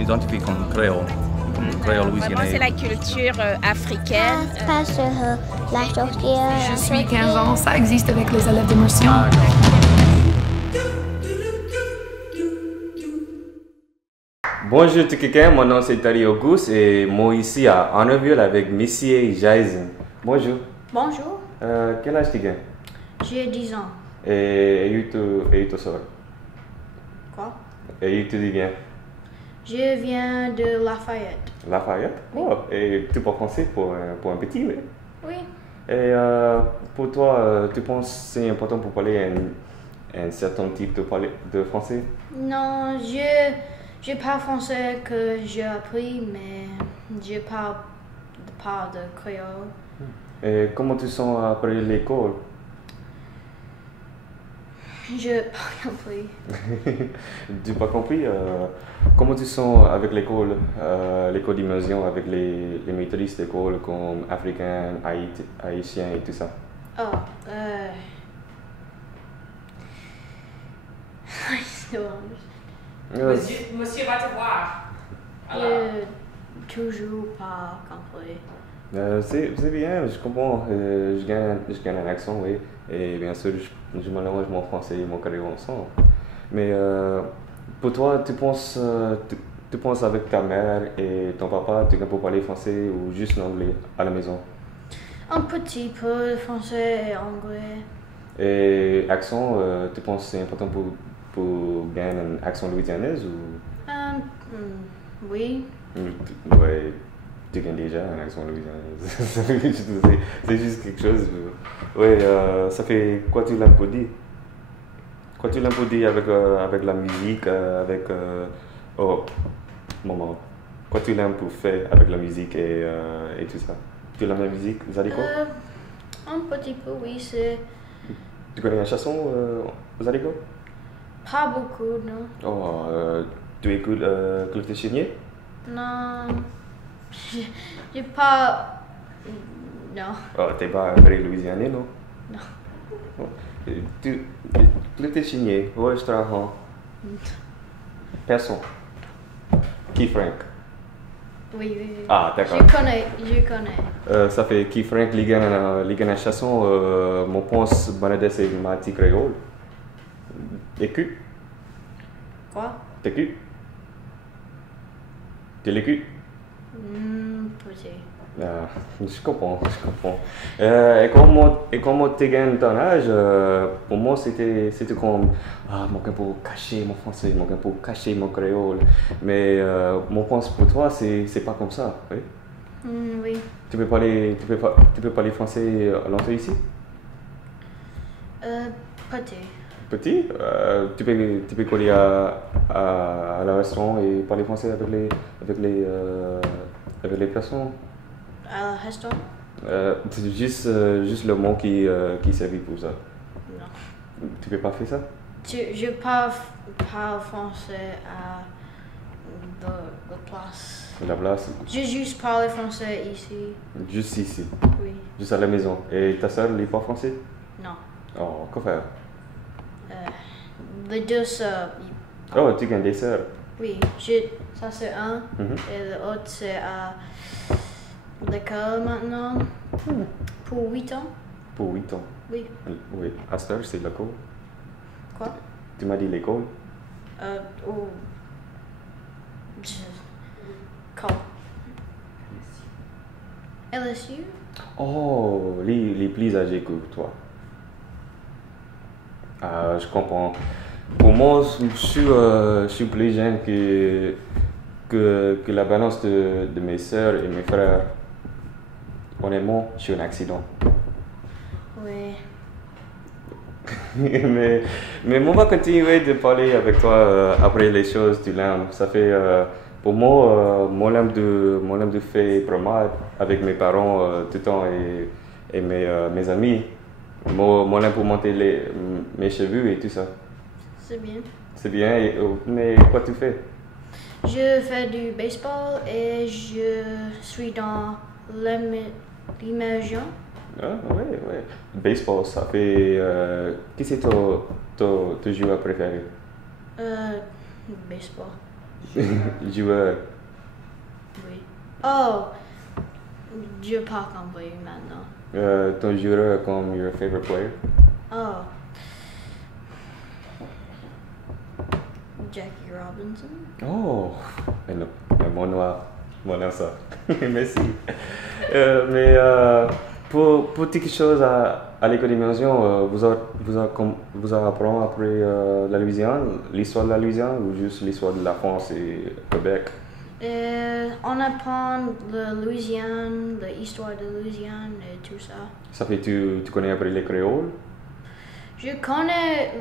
m'identifie comme créole. Créole louisianais. Vraiment, c'est la culture africaine. Pas sur la sorcière. Je suis 15 ans, ça existe avec les élèves d'immersion. Bonjour tout quelqu'un, mon nom c'est Tari Auguste et moi ici à Honorville avec Missy Jason. Bonjour. Bonjour, Quel âge tu gagnes? j'ai 10 ans. Et tu sors? Quoi? Et tu dis bien? Je viens de Lafayette. Lafayette? Oh, et tu parles français pour un petit, oui? Oui. Et pour toi, tu penses que c'est important pour parler un certain type de français? Non, je parle français que j'ai appris, mais je parle pas de créole. Et comment tu sens après l'école? Je pas compris. Tu n'as pas compris? Comment tu sens avec l'école, l'école d'immersion avec les maîtrises d'école comme africains, haïtiens et tout ça? Oh, c'est dommage. Monsieur va te voir. Je toujours pas compris. C'est bien, je comprends. Je gagne un accent, oui. Et bien sûr, je mélange mon français et mon créole ensemble. Mais pour toi, tu penses avec ta mère et ton papa, tu peux parler français ou juste l'anglais à la maison? Un petit peu de français et anglais. Et accent, tu penses que c'est important pour gagner un accent louisianais ou? Oui. Ouais, tu gagnes déjà un accent louisianais. C'est juste quelque chose. Ouais, ça fait quoi tu l'as pour dire? Quoi tu l'as pour dire avec la musique, avec. Oh, moment. Quoi tu l'aimes pour faire avec la musique et tout ça? Tu l'aimes la musique, Zadiko? Un petit peu, oui, c'est Tu connais la chanson, Zadiko? pas beaucoup, non. Oh, tu écoutes Clotilde Chenier? Non, j'ai pas. Non. Oh, t'es pas un vrai Louisianais, non? Non. Clotilde Chenier, où est-ce que tu as? Personne. Keith Frank. Oui, oui, oui. Ah, d'accord. Je connais. Ça fait Keith Frank, les gars, la chanson, mon pense, Banades et Mati Créole. Écoute? Quoi? T'écoutes? Tu l'écoutes? Petit. Ah, je comprends. Et comment tu gagnes ton âge, pour moi c'était comme mon gars pour cacher mon français, mon gars pour cacher mon créole. Mais mon pense pour toi c'est pas comme ça, oui? Oui. Tu peux parler français longtemps ici? Petit. Petit? Tu peux coller à la restaurant et parler français avec les personnes? À la restaurant? C'est juste le mot qui servit pour ça. Non. Tu peux pas faire ça? Je parle français à la place. La place? Je juste parle français ici. Juste ici? Oui. Juste à la maison. Et ta soeur, elle parle français? Non. Oh, quoi faire? Les deux sœurs. Oh, tu gagnes des sœurs? Oui. Ça c'est un. Et l'autre c'est à l'école maintenant. Pour 8 ans. Pour 8 ans? Oui. Oui. À cette heure, c'est l'école? Quoi? Tu m'as dit l'école? Oh. Quand? LSU? Oh, les plus âgés que toi. Ah, je comprends. Pour moi, je suis plus jeune que la balance de mes sœurs et mes frères. Honnêtement, je suis un accident. Oui. mais on va continuer de parler avec toi après les choses tu l'aimes. Ça fait pour moi, mon aime de faire promenade avec mes parents tout le temps et mes amis. Mon aime pour monter mes cheveux et tout ça. C'est bien. C'est bien, mais quoi tu fais? Je fais du baseball et je suis dans l'immersion. Ah, ouais. Baseball, ça fait. Qui c'est ton joueur préféré? Baseball. Joueur. Oui. Oh, je pas compris maintenant. Ton joueur comme your favorite player? Oh. Jackie Robinson. Oh, mais non, mais mon noir, ça. Merci. Pour quelque chose à l'école d'immersion, vous apprenez après la Louisiane, l'histoire de la Louisiane ou juste l'histoire de la France et Québec? On apprend la Louisiane, l'histoire de Louisiane et tout ça. Ça fait tu connais après les créoles? Je connais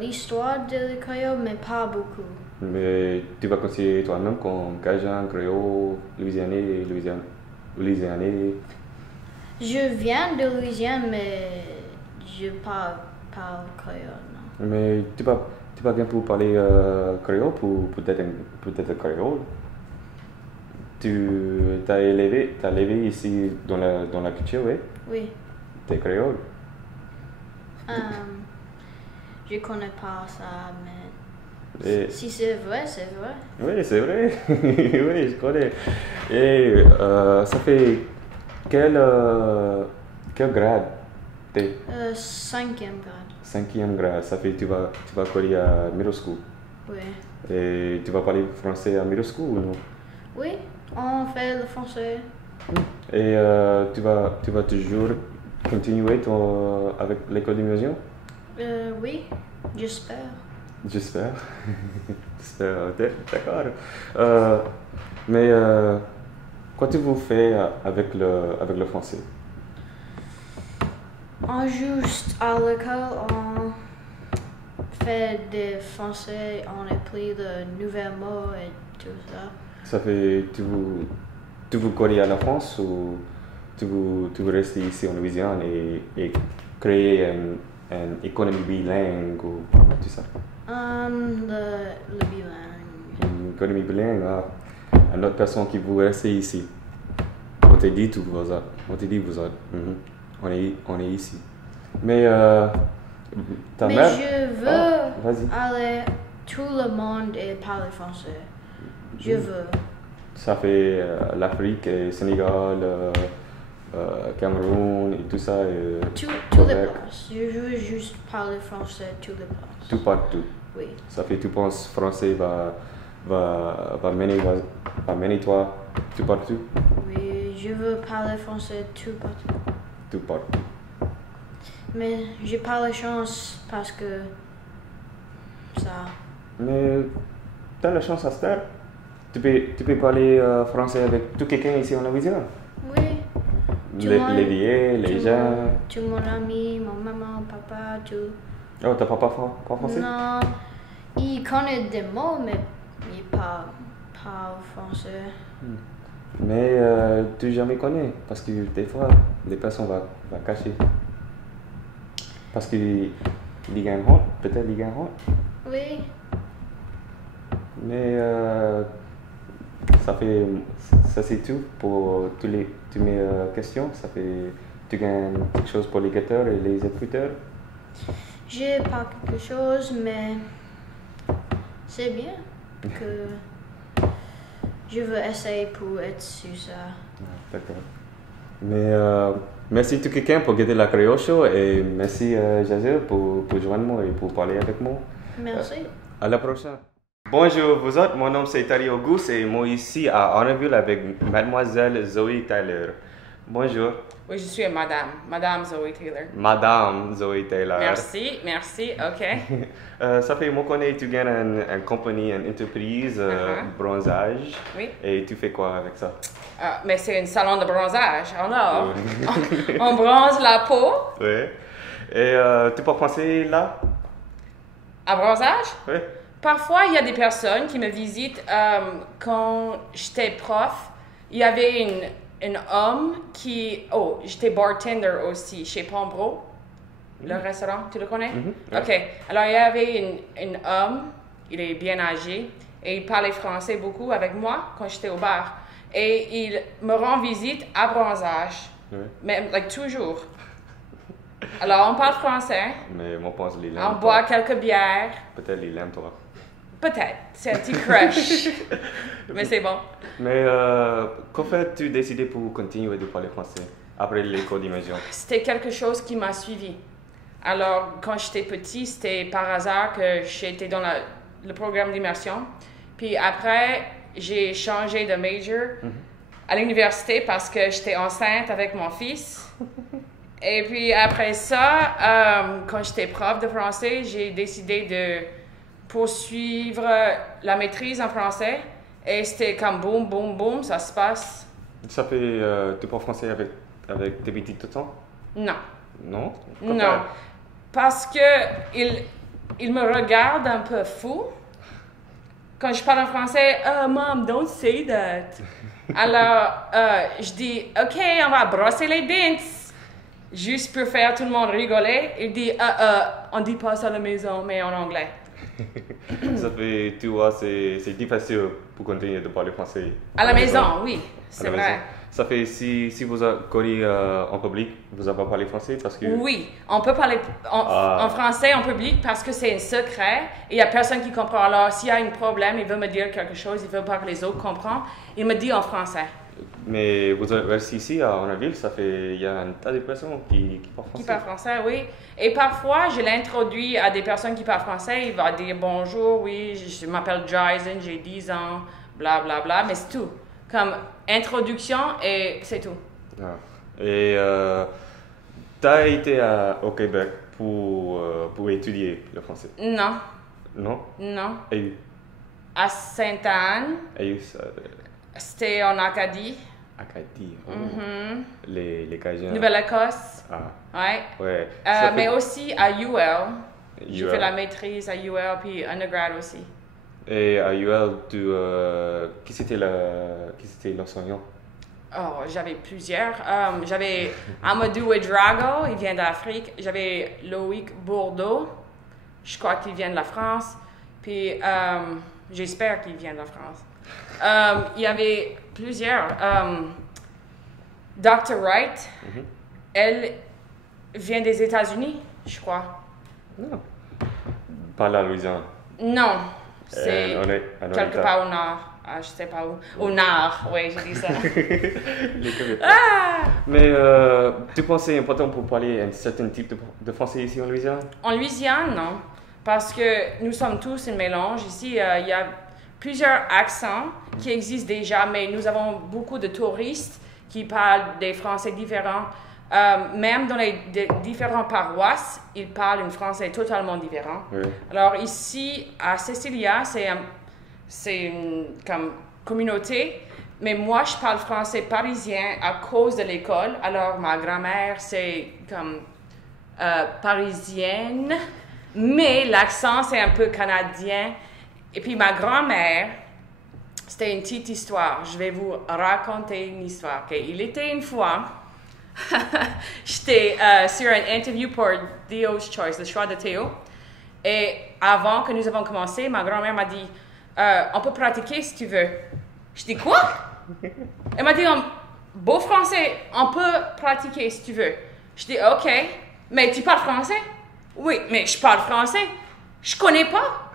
l'histoire de l'école, mais pas beaucoup. Mais tu vas considérer toi-même comme Cajun, créole, louisianais. Je viens de Louisiane, mais je parle créole, non. Mais tu vas bien pour parler créole, pour peut-être créole. Tu t'as élevé ici dans la culture, oui? Oui. T'es créole? Je connais pas ça, mais Et- si c'est vrai, c'est vrai. Oui, c'est vrai. Oui, je connais. Et ça fait quel grade t'es? 5e grade. 5e grade. Ça fait tu vas coller à middle school. Oui. Et tu vas parler français à middle school ou non? Oui, on fait le français. Et tu vas toujours continuer avec l'école d'immersion? Oui, j'espère. J'espère. J'espère, d'accord. Mais quoi tu vous fais avec le français? On juste à l'école, on fait des français, on apprend de nouveaux mots et tout ça. Ça fait, tu vous collez à la France ou tu veux rester ici en Louisiane et créer une économie bilingue ou tout ça? Le bilingue. Une économie bilingue, une autre personne qui veut rester ici. On te dit vous autres. On est ici. Mais ta Mais mère... je veux vas-y. aller tout le monde et parler français. Je veux. Ça fait l'Afrique, et Sénégal, Cameroun et tout ça. Tous les Québec. places. Je veux juste parler français tous les places. Tout partout. Oui. Ça fait tu penses français va mener toi tout partout? Oui, je veux parler français tout partout. Tout partout. Mais j'ai pas la chance parce que ça. Mais tu as la chance à se faire. Tu peux parler français avec tout quelqu'un ici en Louisiane. Oui. Tout le monde- Les vieux, les gens. Tout mon ami, mon maman, papa, tout. Oh, t'as pas français? Non, il connaît des mots, mais il parle pas français. Mais tu jamais connais parce que des fois, les personnes vont cacher. Parce que ils gagnent honte, peut-être ils gagnent honte. Oui. Mais ça c'est tout pour toutes mes questions. Ça fait tu gagnes quelque chose pour les guetteurs et les écouteurs. J'ai pas quelque chose, mais c'est bien que je veux essayer pour être sur ça. D'accord. Mais merci tout quelqu'un pour guider la Créole Show et merci Jazel pour joindre moi et pour parler avec moi. Merci. À la prochaine. Bonjour vous autres, mon nom c'est Tari Auguste et moi ici à Honorville avec mademoiselle Zoe Taylor. Bonjour. Oui, je suis Madame Zoe Taylor. Madame Zoe Taylor. Merci, ok. Ça fait, moi connais, tu gagnes une compagnie, une entreprise, bronzage. Oui. Et tu fais quoi avec ça? Mais c'est un salon de bronzage. Alors, on bronze la peau. Oui. Et tu peux penser là? À bronzage? Oui. Parfois, il y a des personnes qui me visitent. Quand j'étais prof, il y avait un homme qui... Oh, j'étais bartender aussi chez Pombro, le restaurant, tu le connais? OK. Alors, il y avait un homme, il est bien âgé, et il parlait français beaucoup avec moi quand j'étais au bar. Et il me rend visite à bronzage, même toujours. Alors, on parle français, Mais moi, je pense qu'il aime. on boit quelques bières. Peut-être qu'il aime toi. Peut-être, c'est un petit crush. Mais c'est bon. Mais comment as-tu décidé pour continuer de parler français après l'école d'immersion? C'était quelque chose qui m'a suivi. Alors, quand j'étais petit, c'était par hasard que j'étais dans le programme d'immersion. Puis après, j'ai changé de major à l'université parce que j'étais enceinte avec mon fils. Et puis après ça, quand j'étais prof de français, j'ai décidé de poursuivre la maîtrise en français. Et c'était comme boum, boum, boum, ça se passe. Ça fait tu parles français avec tes petits tout le temps? Non. Non? Non. Parce que il me regarde un peu fou. Quand je parle en français, Mom, don't say that. Alors, je dis, OK, on va brosser les dents. Juste pour faire tout le monde rigoler. Il dit, on dit pas ça à la maison, mais en anglais. Ça fait, tu vois, c'est difficile pour continuer de parler français. À la maison, oui, c'est vrai. Ça fait, si vous accueillez en public, vous n'avez pas parlé français parce que... Oui, on peut parler en français en public parce que c'est un secret et il n'y a personne qui comprend. Alors, s'il y a un problème, il veut me dire quelque chose, il veut pas que les autres comprennent, il me dit en français. Mais vous êtes ici, à Honorville, il y a un tas de personnes qui parlent français. Qui parlent français, oui. Et parfois, je l'introduis à des personnes qui parlent français. Il va dire bonjour, oui, je m'appelle Jason, j'ai 10 ans, bla bla bla, mais c'est tout. Comme introduction et c'est tout. Ah. Et tu as été au Québec pour étudier le français? Non. Non? Non. Et à Sainte-Anne. Et c'était en Acadie. Acadie, les Cajuns. Nouvelle-Écosse. Ah. Ouais. Mais aussi à UL. J'ai fait la maîtrise à UL puis undergrad aussi. Et à UL, qui c'était l'enseignant? Oh, j'avais plusieurs. J'avais Amadou Ouedraogo, il vient d'Afrique. J'avais Loïc Bourdeau, je crois qu'il vient de la France. Puis j'espère qu'il vient de la France. Il y avait plusieurs. Dr. Wright, elle vient des États-Unis, je crois. Non. Pas la Louisiane. Non, c'est quelque part au nord. Je sais pas où. Au nord, oui, j'ai dit ça. Mais tu penses que c'est important pour parler un certain type de français ici en Louisiane? En Louisiane, non. Parce que nous sommes tous un mélange. Ici, il y a plusieurs accents qui existent déjà, mais nous avons beaucoup de touristes qui parlent des français différents. Même dans les différentes paroisses, ils parlent un français totalement différent. Oui. Alors ici, à Cecilia, c'est une comme communauté, mais moi, je parle français parisien à cause de l'école. Alors, ma grand-mère, c'est comme parisienne, mais l'accent, c'est un peu canadien. Et puis, ma grand-mère, c'était une petite histoire. Je vais vous raconter une histoire. Okay? Il était une fois, j'étais sur une interview pour Theo's Choice, le choix de Théo. Et avant que nous avons commencé, ma grand-mère m'a dit, on peut pratiquer si tu veux. Je dis quoi? Elle m'a dit en beau français, on peut pratiquer si tu veux. Je dis OK, mais tu parles français? Oui, mais je parle français. Je connais pas.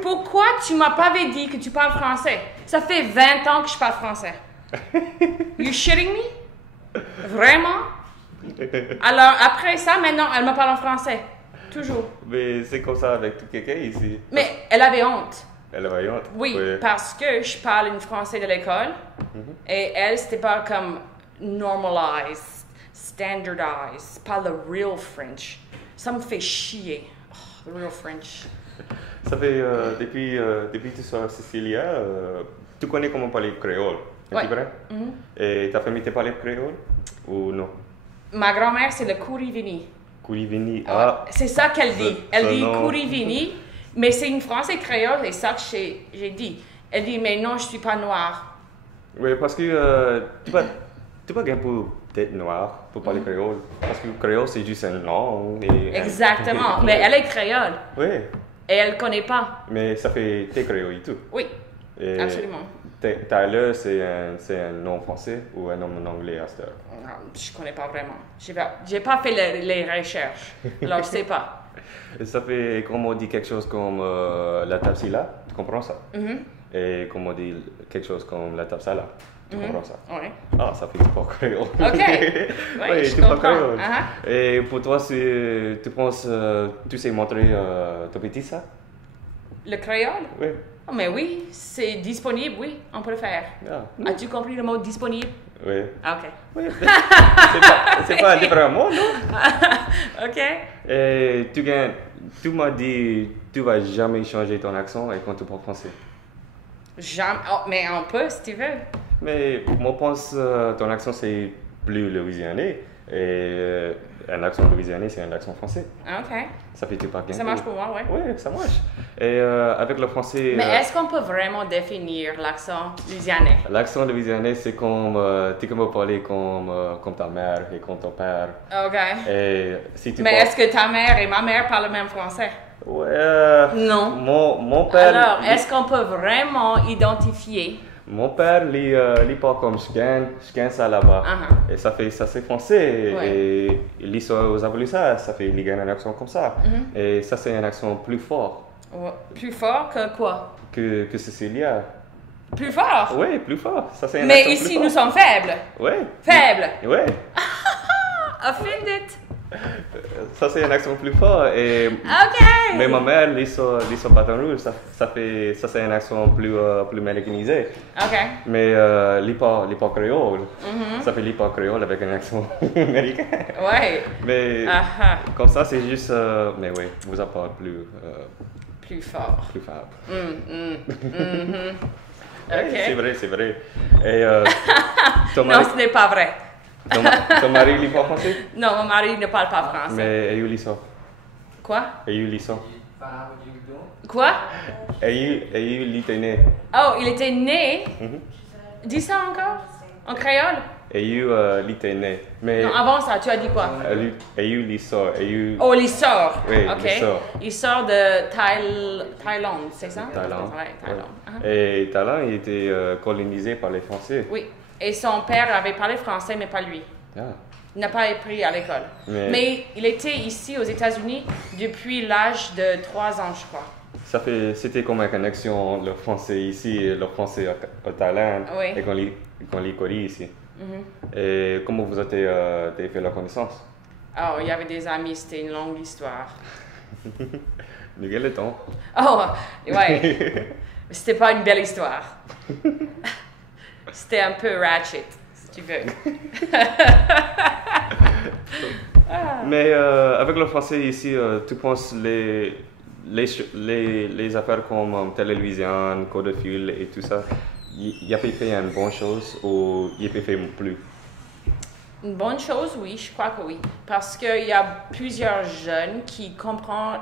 Pourquoi tu m'as pas dit que tu parles français? Ça fait 20 ans que je parle français. You shitting me? Vraiment? Alors après ça, maintenant, elle me parle en français. Toujours. Mais c'est comme ça avec tout quelqu'un ici. Mais elle avait honte. Elle avait honte? Oui, parce que je parle un français de l'école et elle, c'était pas comme normalized, standardized, pas le real French. Ça me fait chier, le real French. Ça fait, depuis que tu sois à Cecilia, tu connais comment parler créole, est-ce vrai? Et ta famille te parle créole ou non? Ma grand-mère, c'est le Kourivini. Kourivini, c'est ça qu'elle dit. Elle dit Kourivini, mais c'est une français créole, c'est ça que j'ai dit. Elle dit, mais non, je suis pas noire. Oui, parce que tu pas gagner pour être noire, pour parler créole. Parce que créole, c'est juste une langue. Exactement, mais elle est créole. Oui. Et elle ne connaît pas. Mais ça fait t'es créole et tout. Oui, absolument. Tyler, c'est un nom français ou un nom en anglais à cette heure? Je ne connais pas vraiment. J'ai pas fait les recherches, alors je ne sais pas. Et ça fait, comme on dit quelque chose comme la tafsila, tu comprends ça? Et comme on dit quelque chose comme la tafsala, tu comprends ça? Oui. Ah, ça fait du pas créole. OK. Oui, je tu pas comprends. créole. Uh-huh. Et pour toi, tu penses, tu sais montrer ton petit ça? Le créole? Oui. Oh, mais oui, c'est disponible, oui, on peut le faire. Ah. As-tu compris le mot disponible? Oui. Ah, OK. Oui. C'est pas différemment, non? OK. Et tu m'as dit, tu vas jamais changer ton accent et quand tu parles français. Jamais. Oh, mais on peut, si tu veux. Mais moi, je pense ton accent, c'est plus louisianais. Et un accent louisianais, c'est un accent français. OK. Ça fait pas bien. Ça marche pour moi, oui. Oui, ça marche. Et avec le français... Mais est-ce qu'on peut vraiment définir l'accent louisianais? L'accent louisianais, c'est comme... tu peux parler comme ta mère et comme ton père. OK. Et si tu Mais parles- est-ce que ta mère et ma mère parlent le même français? Ouais. Non. Mon père... Alors, est-ce qu'on peut vraiment identifier? Mon père, il parle comme chien ça là-bas. Uh-huh. Et ça c'est français. Ouais. Et il aux appelés ça fait il gagne un accent comme ça. Et ça, c'est un accent plus fort Ouais. Plus fort que quoi? que Cecilia. Plus fort? Oui, plus fort. Ça, c'est un Mais accent ici, plus nous fort. sommes faibles. Oui. Faibles. Oui. Offended. Ça, c'est un accent plus fort. Et... OK. Mais ma mère, il sur Baton Rouge, ça c'est un accent plus américanisé. OK. Mais il parle créole. Ça fait il parle créole avec un accent américain. Ouais. Mais Uh-huh. comme ça, c'est juste... mais oui, vous en parlez Plus fort. plus faible. OK. C'est vrai. Et ton Non, mari, ce n'est pas vrai. ton mari, il parle français? Non, mon mari ne parle pas français. Mais il lit ça. Quoi? Il lit ça. Quoi? Il lit né. Oh, il était né. Dis ça encore? En créole? Et il lit né. Mais Non, avant ça, tu as dit quoi? il lit ça. Oh, il sort. Oui, OK. il sort. Il sort de Thaïlande, c'est ça? Thaïlande. Ouais, Thaïlande. Uh-huh. Et Thaïlande, il était colonisé par les Français. Oui. Et son père avait parlé français, mais pas lui. Ah. Il n'a pas appris à l'école. Mais il était ici aux États-Unis depuis l'âge de 3 ans, je crois. C'était comme une connexion entre le français ici et le français au Thaïlande. Oui. Et qu'on lit Corée ici. Et comment vous avez fait la connaissance? Oh, il y avait des amis, c'était une longue histoire. De quel temps? Oh, ouais. C'était pas une belle histoire. C'était un peu ratchet, si tu veux. Mais avec le français ici, tu penses les affaires comme Télé-Louisiane, Code de fil et tout ça, il a fait une bonne chose ou il a fait plus? Une bonne chose, oui, je crois que oui. Parce qu'il y a plusieurs jeunes qui comprennent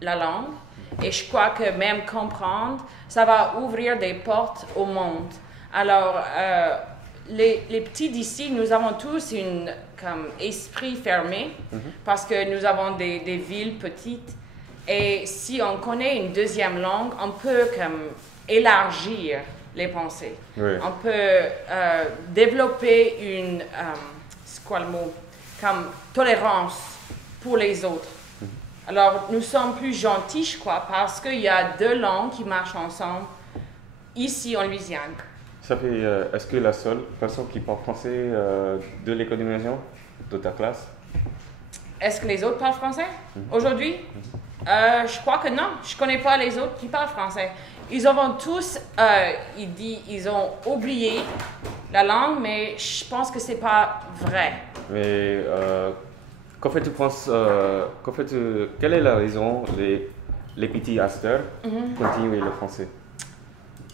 la langue et je crois que même comprendre, ça va ouvrir des portes au monde. Alors, les petits d'ici, nous avons tous un esprit fermé parce que nous avons des villes petites. Et si on connaît une deuxième langue, on peut élargir les pensées. Oui. On peut développer une, c'est quoi le mot? Comme tolérance pour les autres. Alors, nous sommes plus gentils, je crois, parce qu'il y a deux langues qui marchent ensemble ici en Louisiane. Ça fait, est-ce que la seule personne qui parle français de l'école d'immersion, de ta classe? Est-ce que les autres parlent français aujourd'hui? Je crois que non. Je ne connais pas les autres qui parlent français. Ils ont tous, ils ont oublié la langue, mais je pense que ce n'est pas vrai. Mais tu penses, quelle est la raison les petits acteurs continuent le français?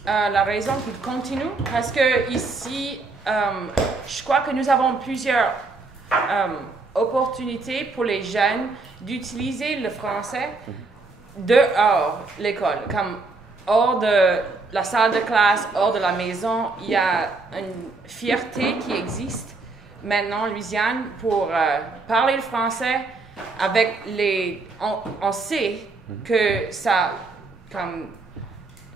La raison qu'ils continuent, parce que ici, je crois que nous avons plusieurs opportunités pour les jeunes d'utiliser le français dehors l'école, comme hors de la salle de classe, hors de la maison. Il y a une fierté qui existe maintenant en Louisiane pour parler le français avec les... On sait que ça,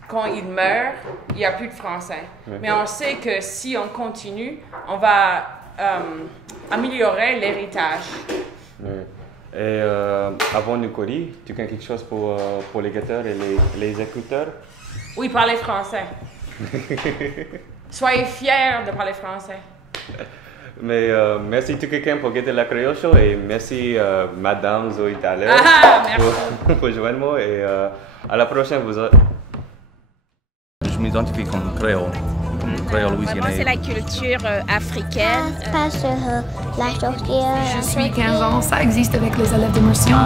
quand il meurt, il n'y a plus de français. Mais on sait que si on continue, on va améliorer l'héritage. Oui. Et avant Nicoli, tu as quelque chose pour les guetteurs et les écouteurs? Oui, parler français. Soyez fiers de parler français. Mais merci tout quelqu'un pour guetter la Créole Show et merci Madame Zoé Thaler pour joindre moi et à la prochaine. Je m'identifie comme créole louisianais. Vraiment, c'est la culture africaine. Pas sur la sorcière. Je suis 15 ans, ça existe avec les élèves d'immersion.